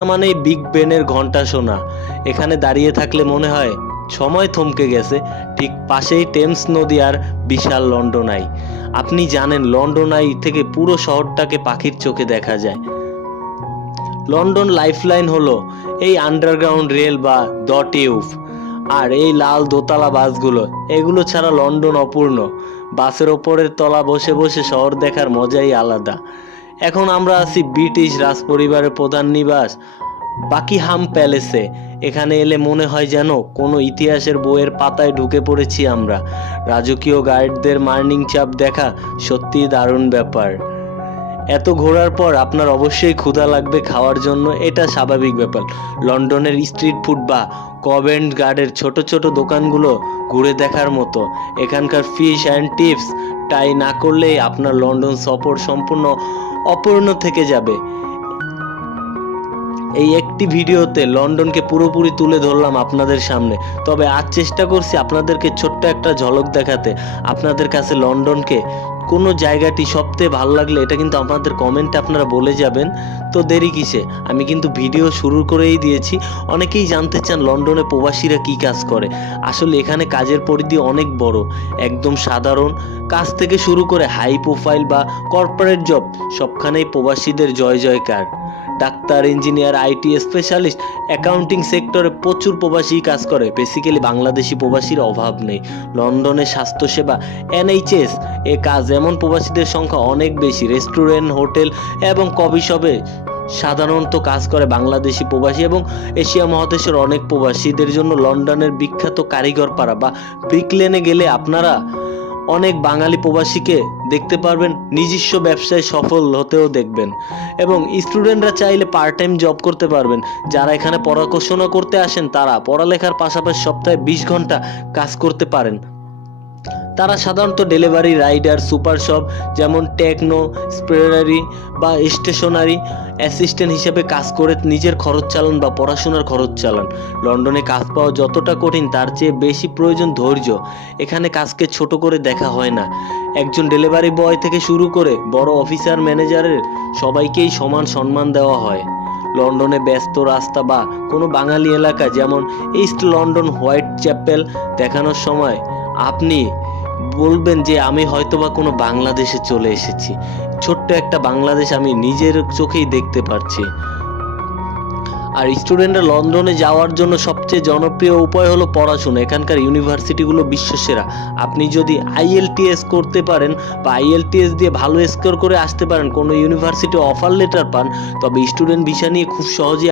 মানেই বিগ বেনের ঘন্টা শোনা। এখানে দাঁড়িয়ে থাকলে মনে হয় সময় থমকে গেছে। ঠিক পাশেই টেমস নদী আর বিশাল লন্ডন আই। আপনি জানেন লন্ডন আই থেকে পুরো শহরটাকে পাখির চোখে দেখা যায়। লন্ডন লাইফলাইন হলো এই আন্ডারগ্রাউন্ড রেল বা দ্য টিউব আর এই লাল দোতলা বাসগুলো। এগুলো ছাড়া লন্ডন অপূর্ণ। বাসের ওপরের তলা বসে বসে শহর দেখার মজাই আলাদা। এখন আমরা আছি ব্রিটিশ রাজপরিবারের প্রধান নিবাস বাকিংহাম প্যালেসে। এখানে এলে মনে হয় যেন কোনো ইতিহাসের বইয়ের পাতায় ঢুকে পড়েছি আমরা। রাজকীয় গার্ডদের মার্নিং চাপ দেখা সত্যিই দারুণ ব্যাপার। এত ঘোরার পর আপনার অবশ্যই ক্ষুধা লাগবে খাওয়ার জন্য, এটা স্বাভাবিক ব্যাপার। লন্ডনের স্ট্রিট ফুড বা কভেন্ট গার্ডের ছোট ছোট দোকানগুলো ঘুরে দেখার মতো। এখানকার ফিশ অ্যান্ড টিপস ট্রাই না করলেই আপনার লন্ডন সফর সম্পূর্ণ অপূর্ণ থেকে যাবে। এই একটি ভিডিওতে লন্ডনকে পুরোপুরি তুলে ধরলাম আপনাদের সামনে, তবে আজ চেষ্টা করছি আপনাদেরকে ছোট্ট একটা ঝলক দেখাতে। আপনাদের কাছে লন্ডনকে কোনো জায়গাটি সবথেকে ভালো লাগলে এটা কিন্তু আমাদের কমেন্টে আপনারা বলে যাবেন। তো দেরি কিসে, আমি কিন্তু ভিডিও শুরু করেই দিয়েছি। অনেকেই জানতে চান লন্ডনে প্রবাসীরা কী কাজ করে। আসলে এখানে কাজের পরিধি অনেক বড়। একদম সাধারণ কাজ থেকে শুরু করে হাই প্রোফাইল বা কর্পোরেট জব, সবখানেই প্রবাসীদের জয় জয়কার। ডাক্তার, ইঞ্জিনিয়ার, আইটি স্পেশালিস্ট, অ্যাকাউন্টিং সেক্টরে প্রচুর প্রবাসী কাজ করে। বেসিক্যালি বাংলাদেশি প্রবাসীর অভাব নেই। লন্ডনে স্বাস্থ্যসেবা, এনএইচএস এ কাজ এমন প্রবাসীদের সংখ্যা অনেক বেশি। রেস্টুরেন্ট, হোটেল এবং কফি শপে সাধারণত কাজ করে বাংলাদেশি প্রবাসী এবং এশিয়া মহাদেশের অনেক প্রবাসীদের জন্য লন্ডনের বিখ্যাত কারিগর পাড়া বা ব্রিক লেনে গেলে আপনারা অনেক বাঙালি প্রবাসীকে দেখতে পারবেন, নিজস্ব ব্যবসায় সফল হতেও দেখবেন। এবং স্টুডেন্টরা চাইলে পার্ট টাইম জব করতে পারবেন। যারা এখানে পড়াশোনা করতে আসেন তারা পড়ালেখার পাশাপাশি সপ্তাহে 20 ঘন্টা কাজ করতে পারেন। তারা সাধারণত ডেলিভারি রাইডার, সুপার শপ যেমন টেকনো, স্প্রেয়ারি বা স্টেশনারি অ্যাসিস্ট্যান্ট হিসেবে কাজ করে নিজের খরচ চালান বা পড়াশোনার খরচ চালান। লন্ডনে কাজ পাওয়া যতটা কঠিন তার চেয়ে বেশি প্রয়োজন ধৈর্য। এখানে কাজকে ছোট করে দেখা হয় না। একজন ডেলিভারি বয় থেকে শুরু করে বড় অফিসার, ম্যানেজারের সবাইকেই সমান সম্মান দেওয়া হয়। লন্ডনে ব্যস্ত রাস্তা বা কোনো বাঙালি এলাকা যেমন ইস্ট লন্ডন, হোয়াইট চ্যাপেল দেখানোর সময় আপনি বলবেন যে আমি হয়তোবা কোনো বাংলাদেশে চলে এসেছি। ছোট্ট একটা বাংলাদেশ আমি নিজের চোখেই দেখতে পাচ্ছি। আর স্টুডেন্টরা লন্ডনে যাওয়ার জন্য সবচেয়ে জনপ্রিয় উপায় হলো পড়াশোনা। এখানকার ইউনিভার্সিটিগুলো বিশ্বসেরা। আপনি যদি আইএলটিএস করতে পারেন বা আইএলটিএস দিয়ে ভালো স্কোর করে আসতে পারেন, কোনো ইউনিভার্সিটি অফার লেটার পান, তবে স্টুডেন্ট ভিসা নিয়ে খুব সহজে